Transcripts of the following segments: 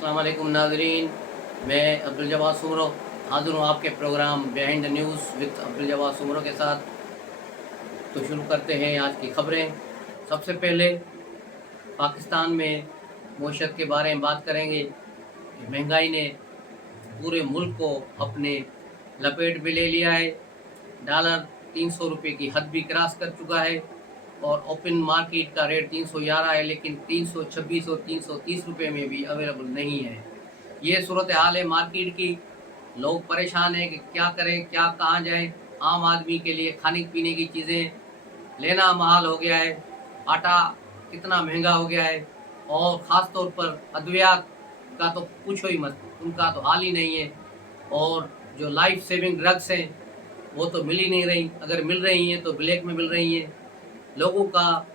अस्सलाम वालेकुम नाज़रीन, मैं अब्दुल जवाद सुमरो हाज़िर हूँ आपके programme Behind the News with Abdul Jawad Soomro के साथ। तो शुरू करते हैं आज की खबरें। सबसे पहले पाकिस्तान में मईशत के बारे में बात करेंगे। महंगाई ने पूरे मुल्क को अपने लपेट में ले लिया है। डॉलर 300 रुपये की हद भी क्रॉस कर चुका है और ओपन मार्केट का रेट 311 है, लेकिन 326 और 330 रुपये में भी अवेलेबल नहीं है। ये सूरत हाल है मार्केट की। लोग परेशान हैं कि क्या करें, क्या कहाँ जाएं। आम आदमी के लिए खाने पीने की चीज़ें लेना महाल हो गया है। आटा इतना महंगा हो गया है और ख़ास तौर पर अद्वियात का तो पूछो ही मत, उनका तो हाल ही नहीं है। और जो लाइफ सेविंग ड्रग्स हैं वो तो मिल ही नहीं रही, अगर मिल रही हैं तो ब्लैक में मिल रही हैं। लोगों का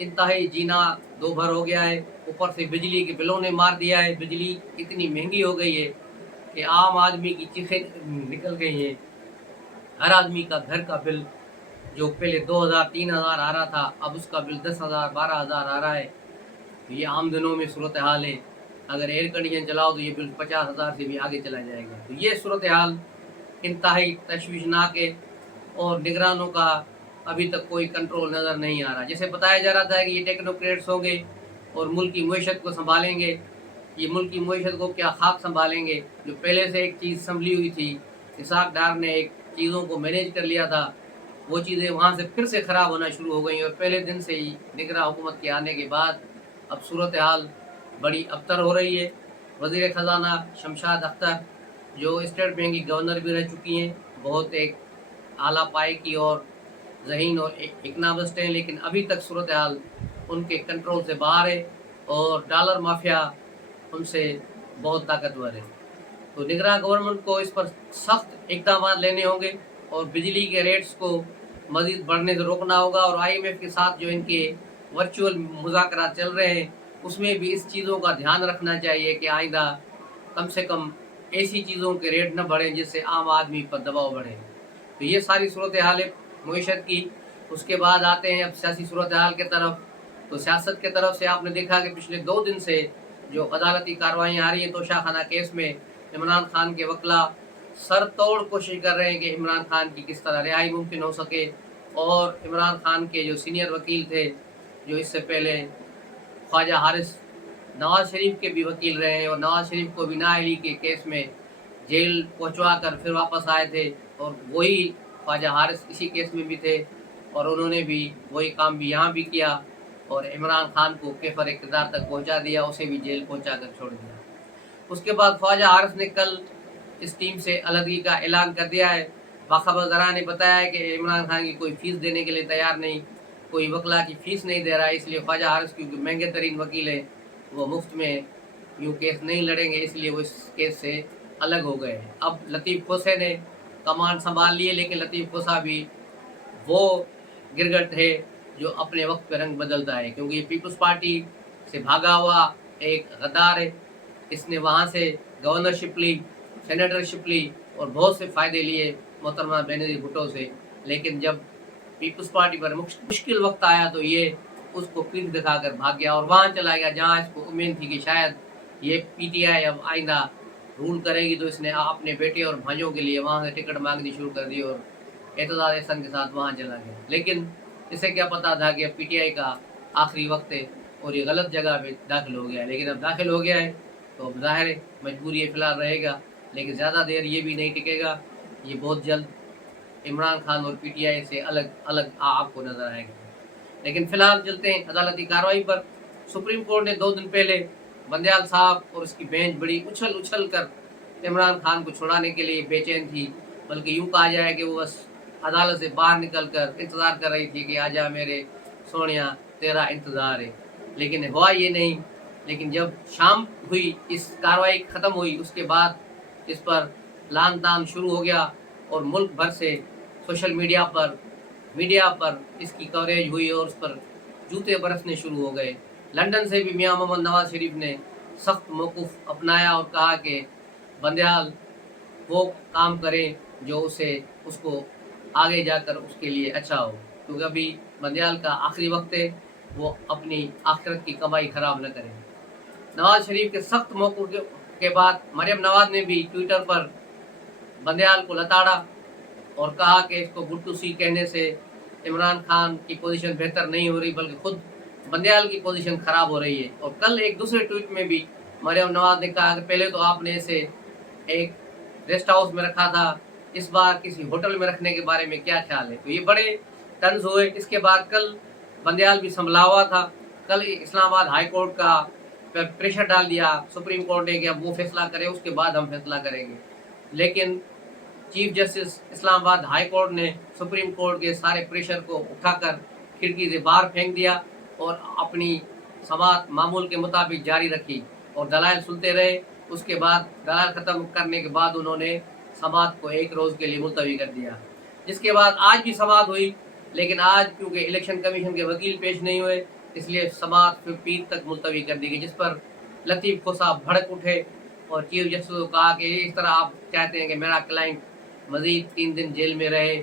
इंतहाई जीना दो भर हो गया है। ऊपर से बिजली के बिलों ने मार दिया है। बिजली इतनी महंगी हो गई है कि आम आदमी की चीखें निकल गई हैं। हर आदमी का घर का बिल जो पहले 2000 3000 आ रहा था, अब उसका बिल 10,000 12,000 आ रहा है। तो ये आम दिनों में सूरत हाल है। अगर एयर कंडीशन चलाओ तो ये बिल 50,000 से भी आगे चला जाएगा। तो ये सूरत हाल इंतहाई तशवीशनाक है और निगरानों का अभी तक कोई कंट्रोल नज़र नहीं आ रहा। जैसे बताया जा रहा था कि ये टेक्नोक्रेट्स होंगे और मुल्क की मईशत को संभालेंगे। ये मुल्क की मईशत को क्या खाक संभालेंगे। जो पहले से एक चीज़ संभली हुई थी, इसाक डार ने एक चीज़ों को मैनेज कर लिया था, वो चीज़ें वहाँ से फिर से ख़राब होना शुरू हो गई। और पहले दिन से ही निगरान हुकूमत के आने के बाद अब सूरत हाल बड़ी अबतर हो रही है। वज़ीर ख़जाना शमशाद अख्तर जो स्टेट बैंक की गवर्नर भी रह चुकी हैं, बहुत एक आला पाए की और ज़हीन और इकनामस्त हैं, लेकिन अभी तक सूरत हाल उनके कंट्रोल से बाहर है और डॉलर माफिया उनसे बहुत ताकतवर है। तो निगरान गवर्नमेंट को इस पर सख्त इकदाम लेने होंगे और बिजली के रेट्स को मज़ीद बढ़ने से रोकना होगा। और IMF के साथ जो इनके वर्चुअल मुज़ाकरात चल रहे हैं उसमें भी इस चीज़ों का ध्यान रखना चाहिए कि आइंदा कम से कम ऐसी चीज़ों के रेट न बढ़ें जिससे आम आदमी पर दबाव बढ़े। तो ये सारी सूरत हाल है मईशत की। उसके बाद आते हैं अब सियासी सूरत हाल के तरफ। तो सियासत के तरफ से आपने देखा कि पिछले 2 दिन से जो अदालती कार्रवाइयाँ आ रही हैं तोशा खाना केस में, इमरान खान के वकला सर तोड़ कोशिश कर रहे हैं कि इमरान खान की किस तरह रिहाई मुमकिन हो सके। और इमरान खान के जो सीनियर वकील थे, जो इससे पहले ख्वाजा हारिस नवाज शरीफ के भी वकील रहे हैं और नवाज शरीफ को भी नाअहली के केस में जेल पहुंचवा कर फिर वापस आए थे, और वही ख्वाजा हारिस इसी केस में भी थे और उन्होंने भी वही काम भी यहाँ भी किया और इमरान खान को केफर इक़्तिदार तक पहुँचा दिया, उसे भी जेल पहुँचा कर छोड़ दिया। उसके बाद ख्वाजा हारिस ने कल इस टीम से अलहदगी का ऐलान कर दिया है। बाखबर ज़रा ने बताया है कि इमरान खान की कोई फ़ीस देने के लिए तैयार नहीं, कोई वकला की फ़ीस नहीं दे रहा है, इसलिए ख्वाजा हारिस क्योंकि महंगे तरीन वकील है वो मुफ्त में यूँ केस नहीं लड़ेंगे, इसलिए वो इस केस से अलग हो गए। अब लतीफ़ खोसे ने कमान संभाल लिए, लेकिन लतीफ़ खोसा भी वो गिरगट है जो अपने वक्त पे रंग बदलता है, क्योंकि ये पीपल्स पार्टी से भागा हुआ एक गद्दार है। इसने वहाँ से गवर्नरशिप ली, सेनेटरशिप ली और बहुत से फ़ायदे लिए मोहतरमा बेनज़ीर भुट्टो से, लेकिन जब पीपल्स पार्टी पर मुश्किल वक्त आया तो ये उसको पीठ दिखाकर भाग गया और वहाँ चला गया जहाँ इसको उम्मीद थी कि शायद ये PTI अब आइंदा रूल करेगी। तो इसने अपने बेटे और भाइयों के लिए वहाँ से टिकट मांगनी शुरू कर दी और एतज़ाज़ एहसन के साथ वहाँ चला गया। लेकिन इसे क्या पता था कि अब PTI का आखिरी वक्त है और ये गलत जगह पे दाखिल हो गया है। लेकिन अब दाखिल हो गया है तो अब ज़ाहिर है मजबूरी फ़िलहाल रहेगा, लेकिन ज़्यादा देर ये भी नहीं टिकेगा। ये बहुत जल्द इमरान खान और PTI से अलग अलग आपको नज़र आएगा। लेकिन फ़िलहाल चलते हैं अदालती कार्रवाई पर। सुप्रीम कोर्ट ने 2 दिन पहले बंदयाल साहब और उसकी बेंच बड़ी उछल उछल कर इमरान खान को छुड़ाने के लिए बेचैन थी, बल्कि यूँ कहा जाए कि वो बस अदालत से बाहर निकल कर इंतज़ार कर रही थी कि आजा मेरे सोनिया तेरा इंतज़ार है। लेकिन हुआ ये नहीं। लेकिन जब शाम हुई, इस कार्रवाई ख़त्म हुई, उसके बाद इस पर लान तान शुरू हो गया और मुल्क भर से सोशल मीडिया पर इसकी कवरेज हुई और उस पर जूते बरसने शुरू हो गए। लंदन से भी मियां मोहम्मद नवाज शरीफ ने सख्त मौक़िफ़ अपनाया और कहा कि बंदयाल वो काम करे जो उसको आगे जाकर उसके लिए अच्छा हो, क्योंकि अभी बंदयाल का आखिरी वक्त है, वो अपनी आखिरत की कमाई ख़राब न करे। नवाज शरीफ के सख्त मौक़िफ़ के बाद मरियम नवाज ने भी ट्विटर पर बंदयाल को लताड़ा और कहा कि इसको गुड टू सी कहने से इमरान खान की पोजीशन बेहतर नहीं हो रही बल्कि खुद बंदयाल की पोजीशन ख़राब हो रही है। और कल एक दूसरे ट्वीट में भी मरियम नवाज ने कहा कि पहले तो आपने इसे एक रेस्ट हाउस में रखा था, इस बार किसी होटल में रखने के बारे में क्या ख्याल है। तो ये बड़े तंज हुए। इसके बाद कल बंदयाल भी संभला हुआ था। कल इस्लामाबाद हाई कोर्ट का प्रेशर डाल दिया सुप्रीम कोर्ट ने कि अब वो फैसला करे, उसके बाद हम फैसला करेंगे। लेकिन chief justice Islamabad high court ने सुप्रीम कोर्ट के सारे प्रेशर को उठाकर खिड़की से बाहर फेंक दिया और अपनी समाअत मामूल के मुताबिक जारी रखी और दलाइल सुनते रहे। उसके बाद दलाइल ख़त्म करने के बाद उन्होंने समाअत को एक रोज़ के लिए मुलतवी कर दिया, जिसके बाद आज भी समाअत हुई। लेकिन आज क्योंकि इलेक्शन कमीशन के वकील पेश नहीं हुए, इसलिए समाअत फिर पीर तक मुलतवी कर दी गई, जिस पर लतीफ़ खोसा भड़क उठे और चीफ जस्टिस को कहा कि इस तरह आप चाहते हैं कि मेरा क्लाइंट मज़ीद 3 दिन जेल में रहे,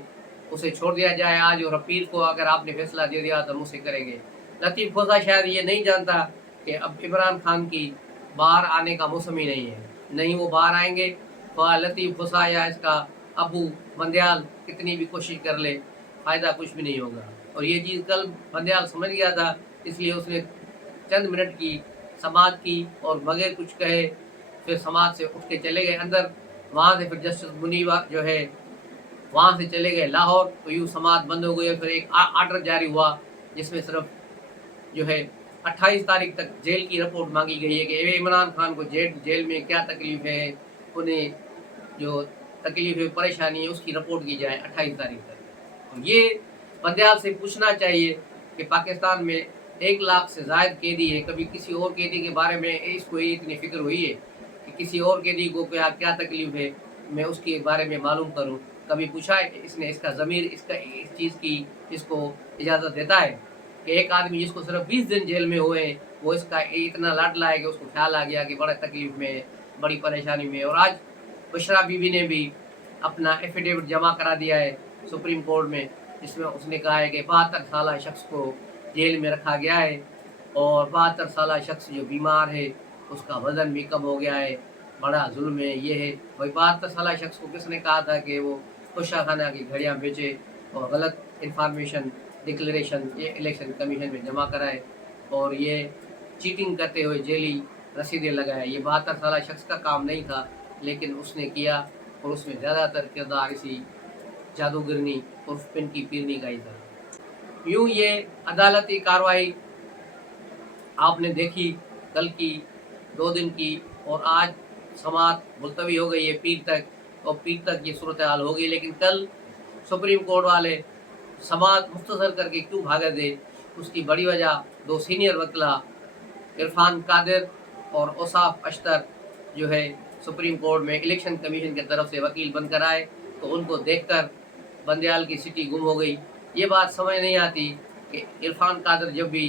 उसे छोड़ दिया जाए आज, और पीर को अगर आपने फैसला दे दिया तो हम उसे करेंगे। लतीफ़ खोसा शायद ये नहीं जानता कि अब इमरान खान की बाहर आने का मौसम ही नहीं है, नहीं वो बाहर आएंगे। तो लतीफ़ खोसा या इसका अबू बंदयाल कितनी भी कोशिश कर ले, फ़ायदा कुछ भी नहीं होगा। और ये चीज़ कल बंदयाल समझ गया था, इसलिए उसने चंद मिनट की समाअत की और बगैर कुछ कहे फिर समाअत से उठ के चले गए अंदर। वहाँ से फिर जस्टिस मुनीवा जो है वहाँ से चले गए लाहौर। तो यूँ समाअत बंद हो गई। फिर एक आर्डर जारी हुआ जिसमें सिर्फ जो है 28 तारीख तक जेल की रिपोर्ट मांगी गई है कि इमरान खान को जेल में क्या तकलीफ है, उन्हें जो तकलीफ है परेशानी है उसकी रिपोर्ट की जाए 28 तारीख तक। तो ये बंदयाल से पूछना चाहिए कि पाकिस्तान में 1 लाख से ज़ायद कैदी है, कभी किसी और कैदी के बारे में इसको इतनी फिक्र हुई है कि किसी और कैदी को क्या तकलीफ है मैं उसके बारे में मालूम करूं? कभी पूछा है कि इसने इसका ज़मीर इसका इस चीज़ की इसको इजाज़त देता है कि एक आदमी जिसको सिर्फ 20 दिन जेल में हुए हैं वो इसका इतना लाडला है कि उसको ख्याल आ गया कि बड़ा तकलीफ में, बड़ी परेशानी में। और आज बुशरा बीबी ने भी अपना एफिडेविट जमा करा दिया है सुप्रीम कोर्ट में, जिसमें उसने कहा है कि 72 साल शख्स को जेल में रखा गया है और 72 साल शख्स जो बीमार है उसका वज़न भी कम हो गया है, बड़ा जुल्म है ये है। वही 72 साल शख्स को किसने कहा था कि वो खुशा खाना की घड़ियाँ बेचे और गलत इंफॉर्मेशन डिक्लेरेशन ये इलेक्शन कमीशन में जमा कराए और ये चीटिंग करते हुए जेली रसीदें लगाए। ये 72 साल शख्स का काम नहीं था, लेकिन उसने किया और उसमें ज़्यादातर किरदार इसी जादूगरनी उर्फ पिन की पीरनी का ही था। यूँ ये अदालती कार्रवाई आपने देखी कल की 2 दिन की, और आज समाअत मुलतवी हो गई है पीर तक, और पीर तक ये सूरत हाल हो गई। लेकिन कल सुप्रीम कोर्ट वाले समाअत मुख्तसर करके क्यों भागे थे, उसकी बड़ी वजह 2 सीनियर वकीला इरफान कादिर और औसाफ अख्तर जो है सुप्रीम कोर्ट में इलेक्शन कमीशन की तरफ से वकील बनकर आए, तो उनको देखकर बंदयाल की सिटी गुम हो गई। ये बात समझ नहीं आती कि इरफान कादिर जब भी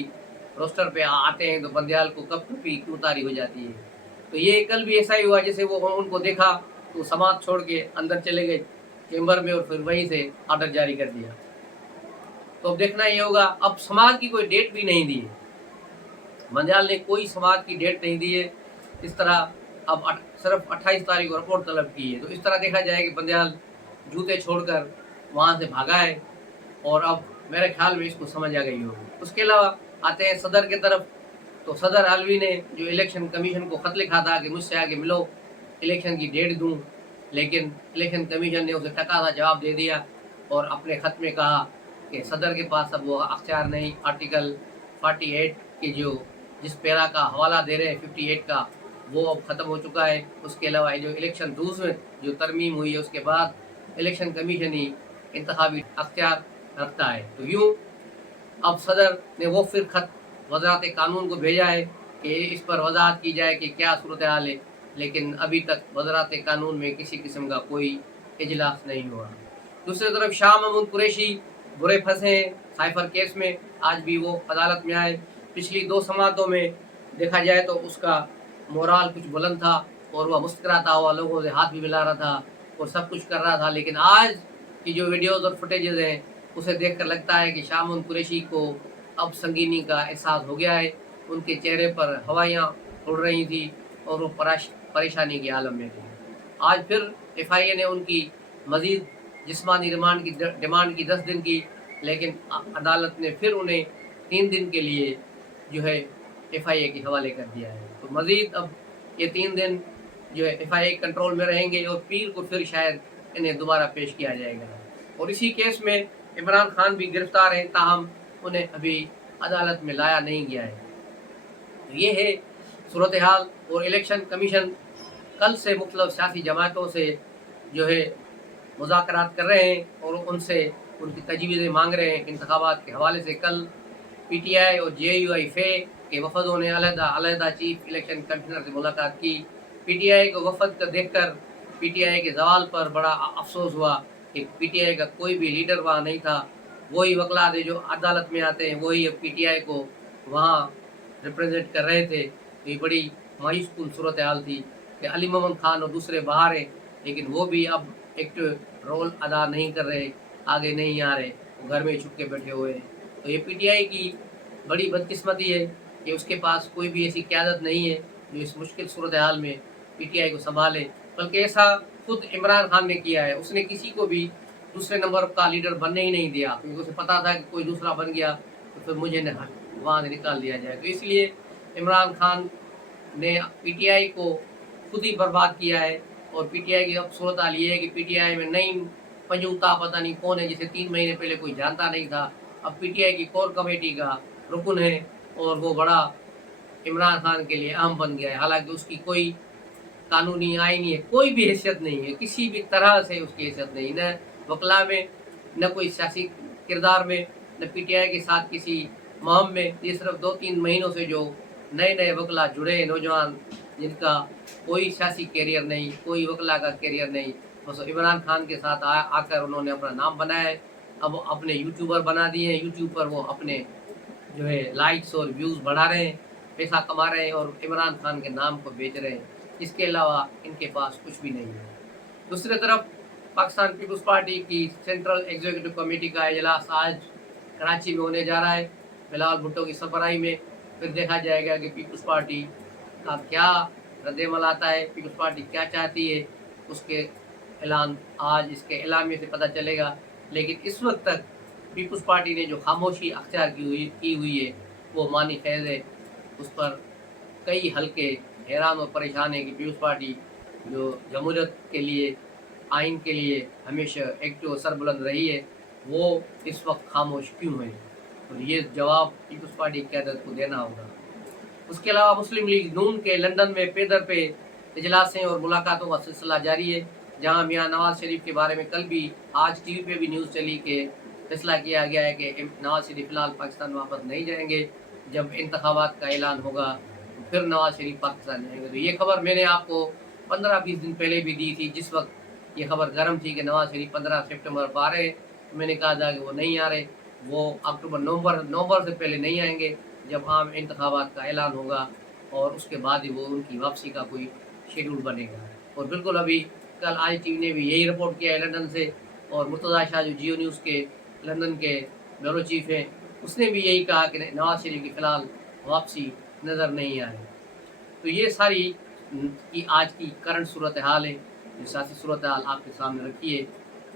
रोस्टर पे आते हैं तो बंदयाल को कब टोपी क्यों उतारी हो जाती है। तो ये कल भी ऐसा ही हुआ, जैसे वो उनको देखा तो समाअत छोड़ के अंदर चले गए चेंबर में और फिर वहीं से ऑर्डर जारी कर दिया। तो अब देखना ये होगा, अब समाअत की कोई डेट भी नहीं दी है, बंदयाल ने कोई समाअत की डेट नहीं दी है। इस तरह अब सिर्फ 28 तारीख को रिपोर्ट तलब की है। तो इस तरह देखा जाए कि बंदयाल जूते छोड़कर वहाँ से भागा है और अब मेरे ख्याल में इसको समझ आ गई होगी। उसके अलावा आते हैं सदर के तरफ। तो सदर अलवी ने जो इलेक्शन कमीशन को ख़त लिखा था कि मुझसे आगे मिलो, इलेक्शन की डेट दूं, लेकिन इलेक्शन कमीशन ने उसे टका जवाब दे दिया और अपने ख़त में कहा कि सदर के पास अब वो अख्तियार नहीं। आर्टिकल 48 की जिस पैरा का हवाला दे रहे हैं 58 का, वो अब ख़त्म हो चुका है। उसके अलावा जो इलेक्शन रूल्स में जो तरमीम हुई है उसके बाद इलेक्शन कमीशन ही इंतखाबी अख्तियार रखता है। तो यूँ अब सदर ने वो फिर ख़त वज़ारत कानून को भेजा है कि इस पर वजाहत की जाए कि क्या सूरत हाल है, लेकिन अभी तक वज़ारत कानून में किसी किस्म का कोई इजलास नहीं हुआ। दूसरी तरफ शाह महमूद कुरैशी बुरे फंसे हैं साइफर केस में, आज भी वो अदालत में आए। पिछली 2 समाअतों में देखा जाए तो उसका मोराल कुछ बुलंद था और वह मुस्कुराता हुआ लोगों से हाथ भी मिला रहा था और सब कुछ कर रहा था। लेकिन आज की जो वीडियोज़ और फुटेजेस हैं उसे देखकर लगता है कि शाह महमूद कुरैशी को अब संगीनी का एहसास हो गया है। उनके चेहरे पर हवाइयाँ उड़ रही थी और वो परेशानी के आलम में थी। आज फिर FIA ने उनकी मज़ीद जिस्मानी रिमांड की डिमांड की 10 दिन की, लेकिन अदालत ने फिर उन्हें 3 दिन के लिए जो है FIA के हवाले कर दिया है। तो मज़ीद अब ये 3 दिन जो है FIA कंट्रोल में रहेंगे और पीर को फिर शायद इन्हें दोबारा पेश किया जाएगा। और इसी केस में इमरान खान भी गिरफ्तार हैं, ताहम उन्हें अभी अदालत में लाया नहीं गया है। तो ये है सूरत हाल। और इलेक्शन कमीशन कल से मुख्तलिफ सियासी जमातों से जो है मुज़ाकरात कर रहे हैं और उनसे उनकी तजवीज़ें मांग रहे हैं इंतखाबात के हवाले से। कल PTI और JUI फे के वफदों ने अलहदा चीफ इलेक्शन कमिश्नर से मुलाकात की। PTI को वफद को देखकर PTI के जवाल पर बड़ा अफसोस हुआ कि PTI का कोई भी लीडर वहाँ नहीं था। वही वकला थे जो अदालत में आते हैं, वही अब PTI को वहाँ रिप्रेजेंट कर रहे थे। तो ये बड़ी मायूस कुन सूरत हाल थी कि अली मोहम्मद खान और दूसरे बाहर हैं, लेकिन वो भी अब एक्टिव रोल अदा नहीं कर रहे, आगे नहीं आ रहे, वो घर में छुप के बैठे हुए हैं। तो ये PTI की बड़ी बदकिस्मती है कि उसके पास कोई भी ऐसी क़यादत नहीं है जो इस मुश्किल सूरत हाल में PTI को संभाले। बल्कि ऐसा खुद इमरान खान ने किया है, उसने किसी को भी दूसरे नंबर का लीडर बनने ही नहीं दिया, क्योंकि उसे पता था कि कोई दूसरा बन गया तो फिर मुझे वहाँ से निकाल दिया जाए। तो इसलिए इमरान खान ने PTI को खुद ही बर्बाद किया है। और PTI की अब सूरत हाल ये है कि PTI में नई पंजूता पता नहीं कौन है, जिसे 3 महीने पहले कोई जानता नहीं था, अब PTI की कोर कमेटी का रुकन है और वो बड़ा इमरान खान के लिए अहम बन गया है। हालांकि उसकी कोई कानूनी आईनी है, कोई भी हैसियत नहीं है, किसी भी तरह से उसकी हैसियत नहीं, न वकला में, न कोई सियासी किरदार में, न PTI के साथ किसी मुहिम में। ये सिर्फ 2-3 महीनों से जो नए नए वकला जुड़े हैं, नौजवान जिनका कोई सियासी कैरियर नहीं, कोई वकला का कैरियर नहीं, बस इमरान खान के साथ आकर उन्होंने अपना नाम बनाया है। अब अपने यूट्यूबर बना दिए हैं, यूट्यूब पर वो अपने जो है लाइक्स और व्यूज़ बढ़ा रहे हैं, पैसा कमा रहे हैं और इमरान खान के नाम को बेच रहे हैं। इसके अलावा इनके पास कुछ भी नहीं है। दूसरी तरफ पाकिस्तान पीपल्स पार्टी की सेंट्रल एग्जीक्यूटिव कमेटी का इजलास आज कराची में होने जा रहा है, बिलावल भुट्टो की सरबराही में। फिर देखा जाएगा कि पीपल्स पार्टी का क्या रद्द-ए-अमल आता है, पीपल्स पार्टी क्या चाहती है, उसके ऐलान आज इसके एलामिये से पता चलेगा। लेकिन इस वक्त तक पीपल्स पार्टी ने जो खामोशी अख्तियार की हुई है वो मानी खैज़ है। उस पर कई हल्के हैरान और परेशान है कि पीपल्स पार्टी जो जमहूरियत के लिए, आइन के लिए हमेशा एक्टिव और सरबुलंद रही है, वो इस वक्त खामोश क्यों है। और ये जवाब पीपल्स पार्टी की क़यादत को देना होगा। उसके अलावा मुस्लिम लीग नून के लंदन में पेदर पे इजलासें और मुलाकातों का सिलसिला जारी है, जहाँ मियाँ नवाज शरीफ के बारे में कल भी आज TV पे भी न्यूज़ चली कि फैसला किया गया है कि नवाज शरीफ फ़िलहाल पाकिस्तान वापस नहीं जाएंगे। जब इंतखाबात का ऐलान होगा तो फिर नवाज शरीफ पाकिस्तान जाएंगे। तो ये खबर मैंने आपको 15-20 दिन पहले भी दी थी, जिस वक्त ये खबर गर्म थी कि नवाज शरीफ 15 सितंबर को आ रहे हैं। तो मैंने कहा था कि वो नहीं आ रहे, वो अक्टूबर नवंबर से पहले नहीं आएंगे, जब आम इंतखाबात का ऐलान होगा और उसके बाद ही वो उनकी वापसी का कोई शेड्यूल बनेगा। और बिल्कुल अभी कल ITV ने भी यही रिपोर्ट किया है लंदन से, और मुर्तज़ा शाह जो जियो न्यूज़ के लंदन के ब्यूरो चीफ हैं, उसने भी यही कहा कि नवाज शरीफ की फ़िलहाल वापसी नज़र नहीं आ रही। तो ये सारी की आज की करंट सूरत हाल है, जो सियासी सूरत हाल आपके सामने रखी है।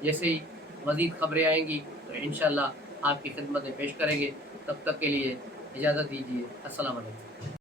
जैसे ही मज़ीद खबरें आएंगी तो इंशाअल्लाह आपकी खिदमत में पेश करेंगे। तब तक के लिए इजाज़त दीजिए। अस्सलाम वालेकुम।